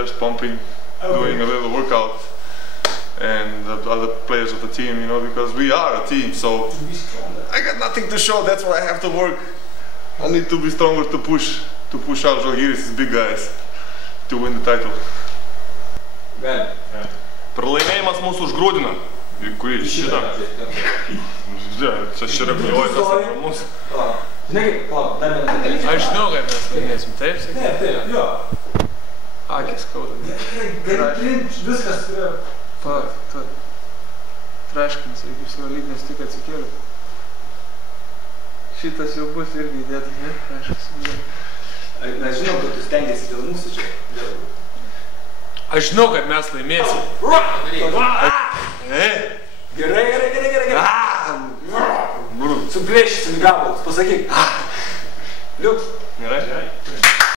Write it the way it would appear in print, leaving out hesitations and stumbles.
upstairs pumping, doing a little workout, and the other players of the team, you know, because we are a team. So I got nothing to show. That's where I have to work. I need to be stronger to push out Žalgiris, big guys, to win the title. Pralaimėjimas mūsų užgrūdina. Kurį šitą? Čia širapliuoja tas mūsų. Aš žinau, kad mes laimėsim, taip sakyti? Taip, jo. Akis skauda. Gerai, viskas yra. Tu traškins, jeigu suvalydinės tik atsikėlė. Šitas jau bus irgi įdėtas, ne? Traškins. Mes žinom, kad tu stengiasi dėl mūsų čia. Aš žinau, kad mes laimėsim. Gerai. Suplėšysim gabalus, pasakyk. Liuks. Gerai?